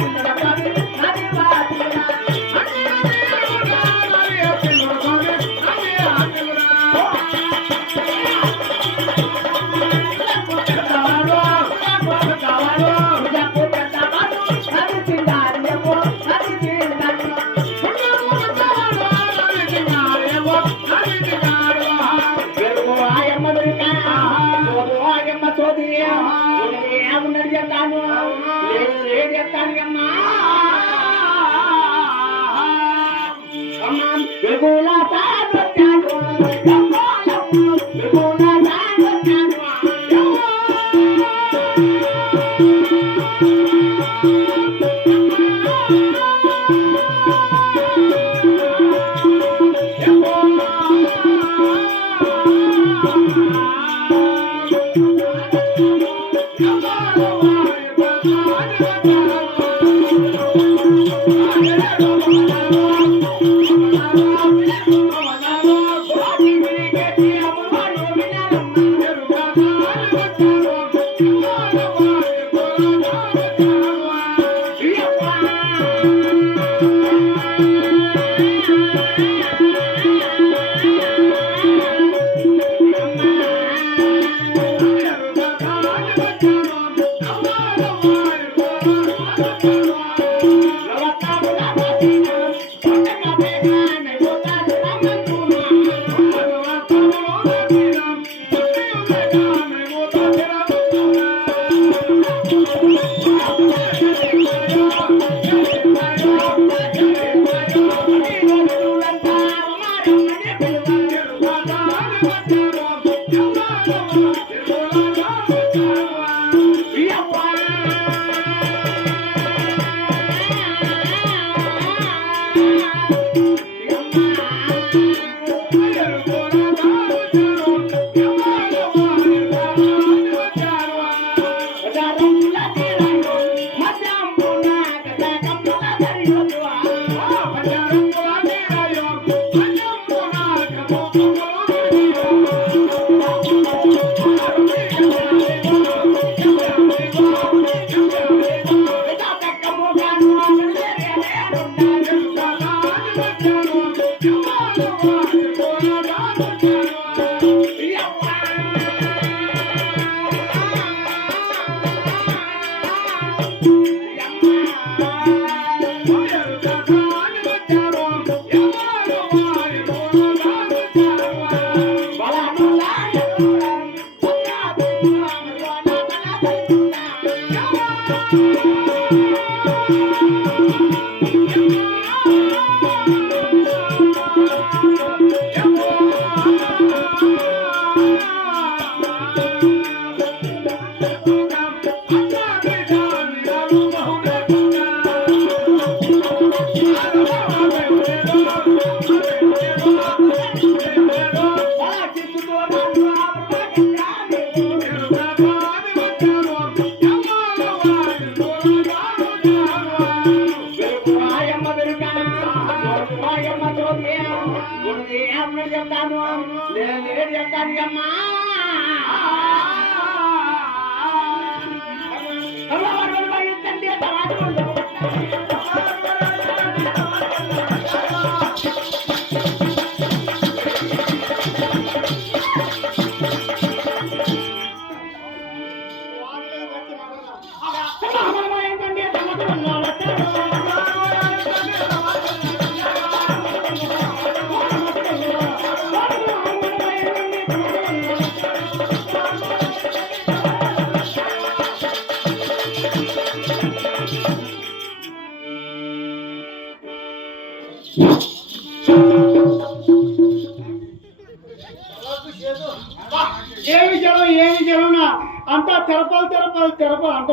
பாட்டு చెప్తాను చెప్పాలి తెరపాలి అంత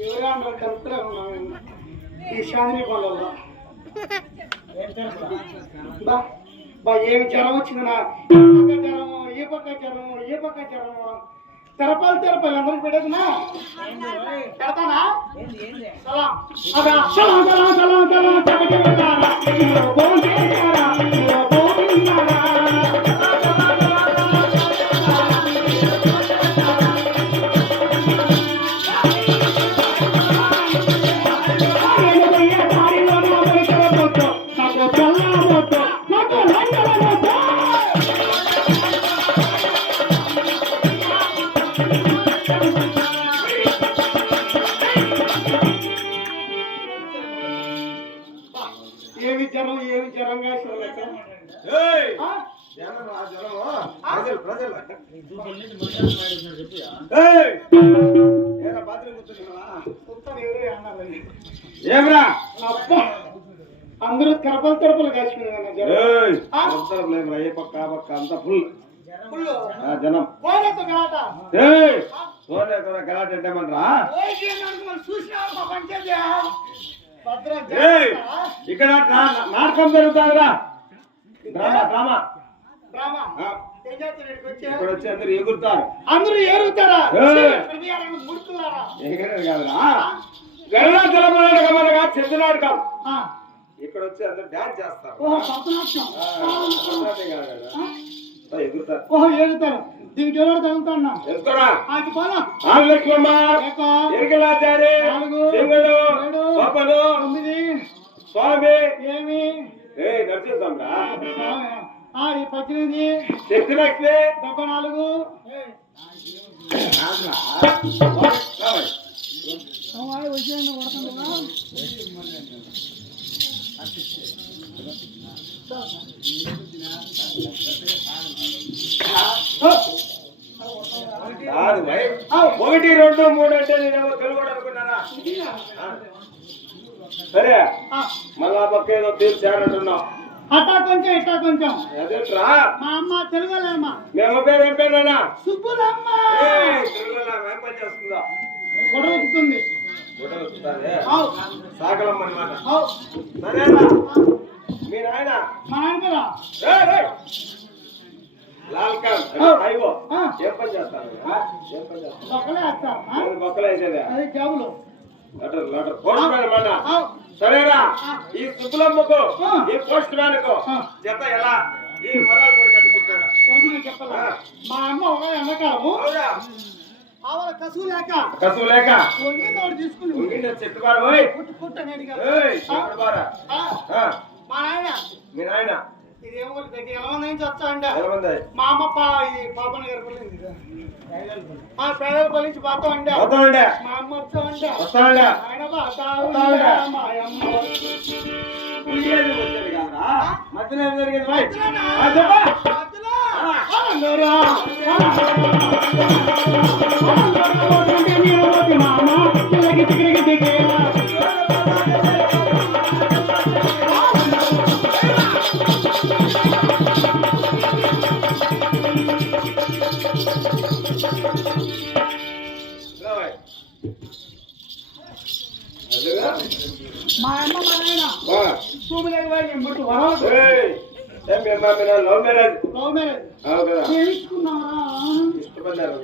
ఎవరా ఈ శాంతి పనులలో బా ఏమి జ్వరం వచ్చింది నా ఈ పక్క జ్వరము ఈ పక్క జ్వరము ఈ పక్క జ్వరము తెరపాలి తెరపాలి అందరికి పెట్టేదినా పెడతానా సలాం సలాం సలాం సలాం సలాం ఏమిరా? అందరూ తిరపలు తిరపలు కాసుకున్నారు ఏ పక్క ఆ పక్క అంతా ఫుల్ జనం. పోనెత్తు గలాట. ఏయ్! సోనే కూడా గలాట్ ఎట్టమంటారా ఓయ్ ఏంటంటే మరి చూసినావా? మా పంచాయతీ? భద్రం ఏయ్! జాగ్రత్త. ఇక్కడ నా- నాటకం జరుగుతుందిరా. Drama drama. వచ్చి? అందరు ఎగురుతారు. అందరూ ముడుతున్నారా ఎగరేది ఆ. ఇక్కడ వచ్చి అందరు డాన్స్ చేస్తారు. కాదు కదా. ఎగురుతారు. ఓహో ఏరుతారు దీనికి ఎవరు తగులుతున్నా ఎదుగుతారా ఆకి పోనా ఆలక్ష్మమ్మ ఏక, ఎరికలాచారి నాలుగు, సింగుడు ఏడు, పాపలు తొమ్మిది. స్వామి ఏమి? ఈ పద్దెనిమిది డెబ్బై నాలుగు రాదురా. సరే. మళ్ళా పక్క ఏదో తీర్చారంటున్నావు అట్టా కొంచెం ఇట్టా కొంచెం. అదేంట్రా? మా అమ్మ తెలుగులేమ్మా. మీ అమ్మ పేరు ఏం పేరేనా? సుబ్బులమ్మ. తెలుగులో ఏం పని చేస్తుందా? సాగలమ్మ అనమాట సరేనా? మీ నాయన? మా ఏయ్. లాల్ ఆ. అయ్యో. ఏం పని ఏం పని బొక్కలు వేసేదే. అది జాబులు పోస్ట్ మ్యాన్ సరేనా. ఈ సుబ్బులమ్మకు. ఈ పోస్ట్ మ్యాన్కు. జత ఎలా? ఈ వరాలు కూడా నేను చెప్పాలా. మా అమ్మ ఎండకాలము ఆవిడ కసువు లేక. కసువు లేక? వంగింది ఒకటి తీసుకుని ఉంగిన చెట్టు బారు? పుట్టు పుట్టు మా నాయన. మీ నాయన? ఇది ఏమో దగ్గర. ఎలా ఉంది నుంచి వచ్చా అంట ఎంతమంది మా అమ్మ ఇది పాపన గారి పల్లి. నుంచి పోతా వస్తానండి మా అమ్మ వస్తానండి ఆయన మధ్యలో ఏం జరిగింది మధ్యలో? మా. అమ్మ మా నాయన. భూమిలోకి పోయి ముట్టు నాన్న లవ్ మ్యారేజ్? Love marriage. ప్రేమించుకున్నావా? ఇష్టపడ్డారు.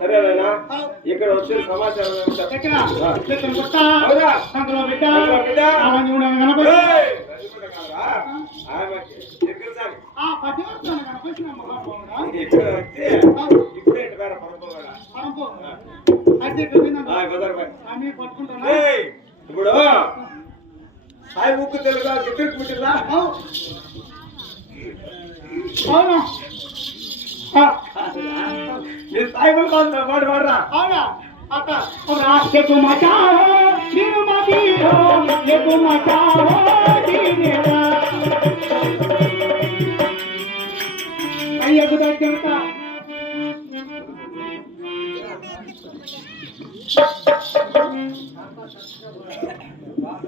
సరేనా. ఇక్కడ వచ్చిన సమాచారం ఏమిటో? ఇప్పుడు సాయి ముక్కు తెలుగా గిట్టు కూర్చున్నా అవునా? సాయి ముక్కు అవునా? మచావో, అయ్యకు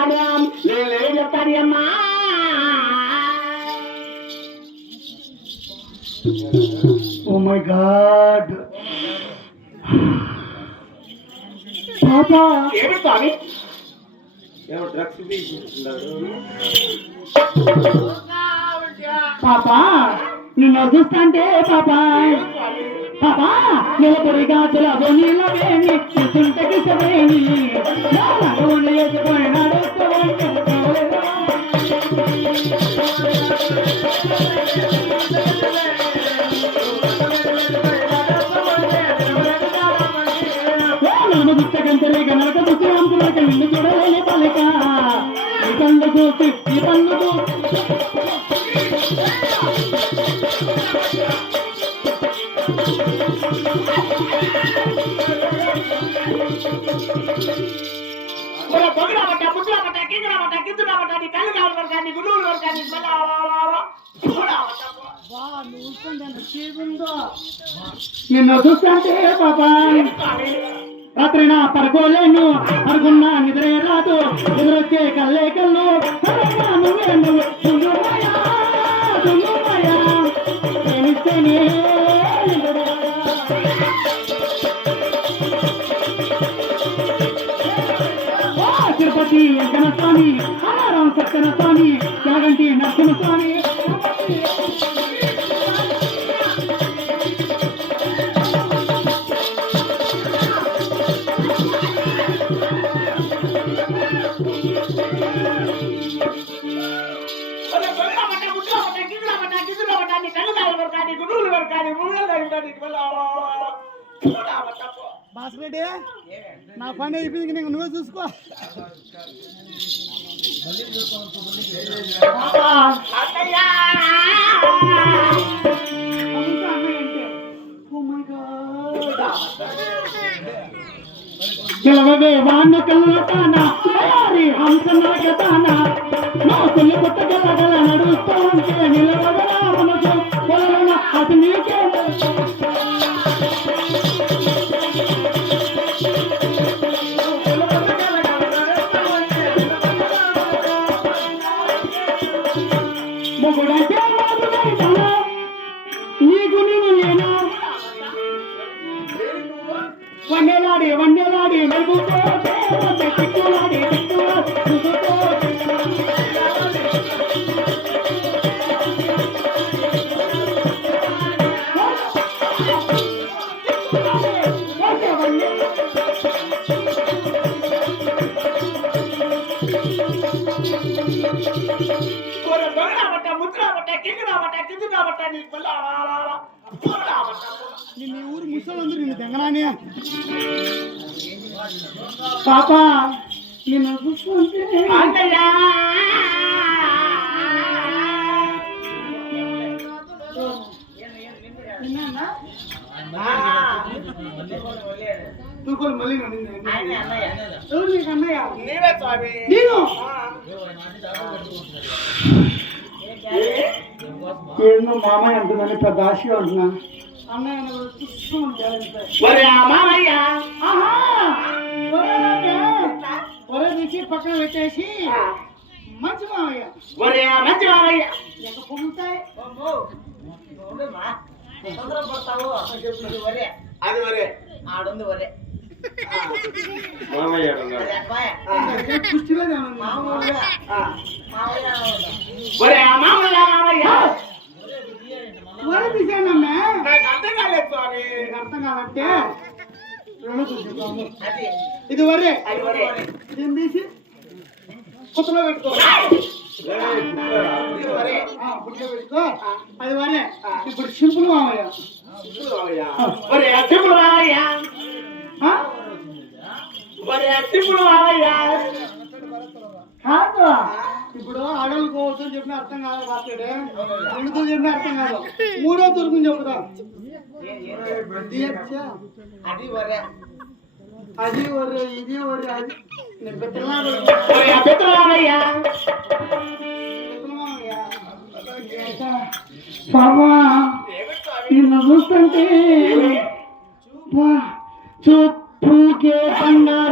చెప్తారు? నేను చెప్తాను అమ్మా. ఓ మై గాడ్ పాపా. ఏమి స్వామి. ఏమో డ్రగ్స్ తీసుకుంటున్నారు పాపా నిన్ను పాపా పాపా. నిలబడిగా తులబో నీళ్ళవేమి చూస్తుంటే కిసవేమి చూడలేని పలక. ఈ పండుగ ఈ పండుగ నిన్ను చూస్తుంటే పాపా రాత్రి నా పడుకోలేను అనుకున్నా నిద్రే రాదు ఎదురొచ్చే కల్లే కళ్ళు కలగా నువ్వే నువ్వు దున్నుమయా, తిరుపతి వెంకన్న స్వామి ఆనారాం సత్యన స్వామి యాగంటి నరసింహ రెడ్డి నా పని అయిపోయింది నీకు నువ్వే చూసుకో. నడుస్తూ ఉంటే నిలవగల మనసు ఏందో మామయ్య అంటున్నాను పెద్ద ఆశగా అంటున్నా అన్నయ్య మామయ్య. తీసి పక్కన పెట్టేసి మంచి మావయ్య ఒరే మంచి మామయ్య ఎక్కడ పొందుతాయి అది మరే ఆడుంది ఒరే. మామయ్య ఉంది. మామూలుగా మామూలుగా ఒరే మామయ్య. మామయ్య ఒరే తీసానమ్మా నాకు అర్థం కాలేదు స్వామి. అర్థం కాదంటే ఇది వరే దీన్ని తీసి? పుత్తలో పెట్టుకో. పెట్టుకో. అది వరే ఇప్పుడు సింపుల్ మామయ్య. కాదు. ఇప్పుడు ఆడలు కోవచ్చు చెప్పిన అర్థం కాదు మాట్లాడే. రెండుతో చెప్పిన అర్థం కాదు. మూడో తురుకుని చెప్పుదా? అది ఒరే అది ఒరే ఇది ఒరే అది. నేను పెట్టినాడు నిన్ను చూస్తుంటే చూపుకే బంగారమాయ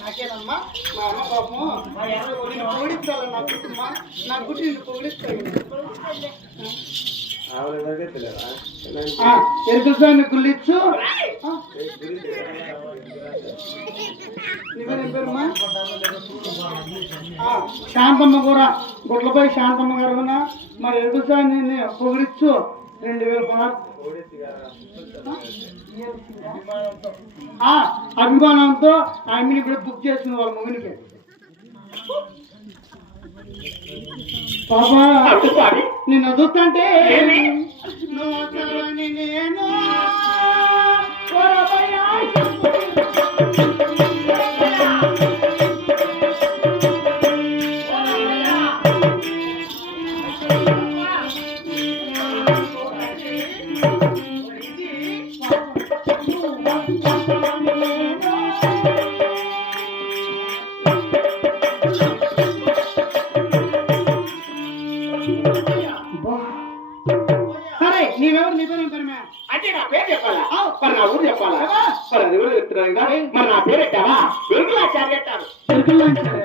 నాకేనమ్మా మా అమ్మ పాపము పొగిడిస్తాను నా కుటుంబ నా పొగిడిస్తాను గుళ్ళిచ్చు. శాంతమ్మ కూడా గుడ్లపై శాంతమ్మ గారు మరి ఎరుకుల స్వామిని పొగిడిచ్చు. రెండు వేల అభిమానంతో ఆమెని కూడా బుక్ చేసింది వాళ్ళ బాబా నిన్ను చూస్తుంటే ఏమి? నూతనని నేను మరి నా పేరు ఎట్టావా వెంకులాచార్య అంటారు. ఎరుకుల్లాంచారు.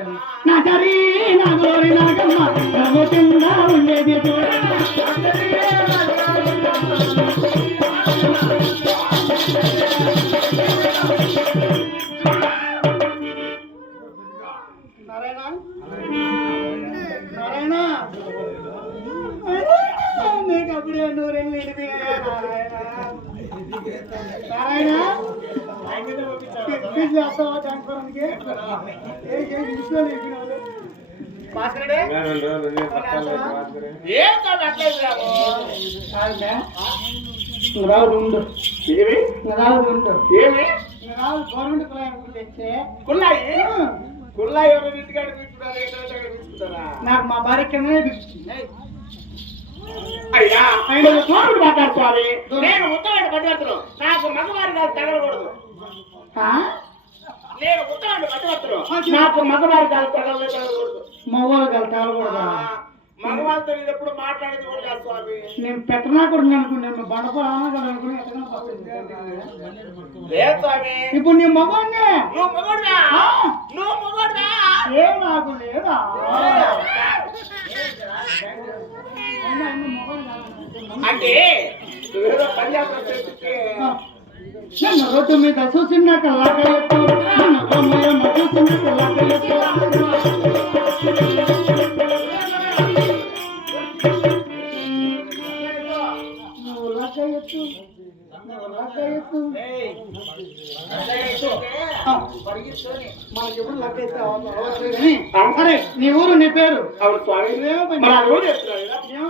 నా చరి నా గోరి నా గమ్మ ప్రభు కింద ఉండేది నారాయణ. నారాయణ. నీకు అప్పుడే నూరెళ్ళు నిండిపోయినాయా నారాయణ? చేస్తావా ఏ ఏ ఇంట్లో. రాదు ఉండు ఏమి రాదు ఉండు ఏమి రాదు గవర్నమెంట్ కులాయి తెచ్చే కుల్లాయి కుల్లాయి ఎవరు ఇంటికాడ తీసుకుంటారా ఎక్కడ దగ్గర తీసుకుంటారా నాకు మా భార్య కిందనే అయ్యా. ఆయన తోడు మాట్లాడు స్వామి నేను ఉత్తరాడు మధ్యవర్తులు నాకు మగవారి కాదు తగలకూడదు. నాకు మగవారి తగలలేదు తగలకూడదు మగవాళ్ళు కాదు తగలకూడదా నేను ఎప్పుడు మాట్లాడేది కూడా లేదు స్వామి. నేను పెట్టనా కూడా అనుకున్నాను పంపించాను. లేదు స్వామి. ఇప్పుడు నీ మగవాడినే? నువ్వు మగోడువా ఆ. నువ్వు మగోడువా ఏం నాకు లేదా. అంటే మనకి ఎప్పుడు లగ్గైతే అవసరం నీ ఊరు నీ పేరు? అవును స్వామి. ఏమో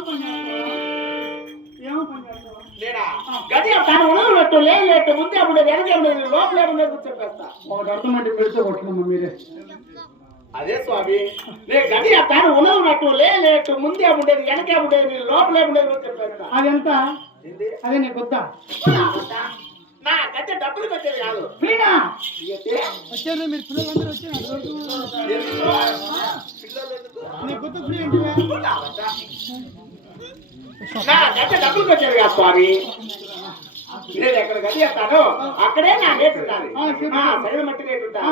గది తను ఉన్నట్టు లేటు ముందే అప్పుడు వెనక లోపల చెప్పేస్తా ఒకటి అర్థమంటే కొట్టుకున్నాం మీరే. అదే స్వామి. గది తాను ఉన్నట్టు లేటు ముందే ఉండేది వెనకే ఉండేది లోపలే ఉండేది చెప్పేస్తా అదెంత? ఏంది? అదే నీకు వద్దా? నా గద్దె డబ్బులు కట్టేది కాదు. ఫ్రీనా ఏంటి? వచ్చారు మీరు పిల్లలందరూ వచ్చారు ఎందుకు? పిల్లలు? నీకు ఫ్రీ అంటే నా గంట డబ్బులు పెట్టాడు కదా స్వామి. నేను ఎక్కడ గది చేస్తాను అక్కడే నా రేటు ఉండాలి సైడ్ మట్టి రేటు ఉండాలి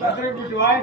பத்திரை கூட்டு வாய்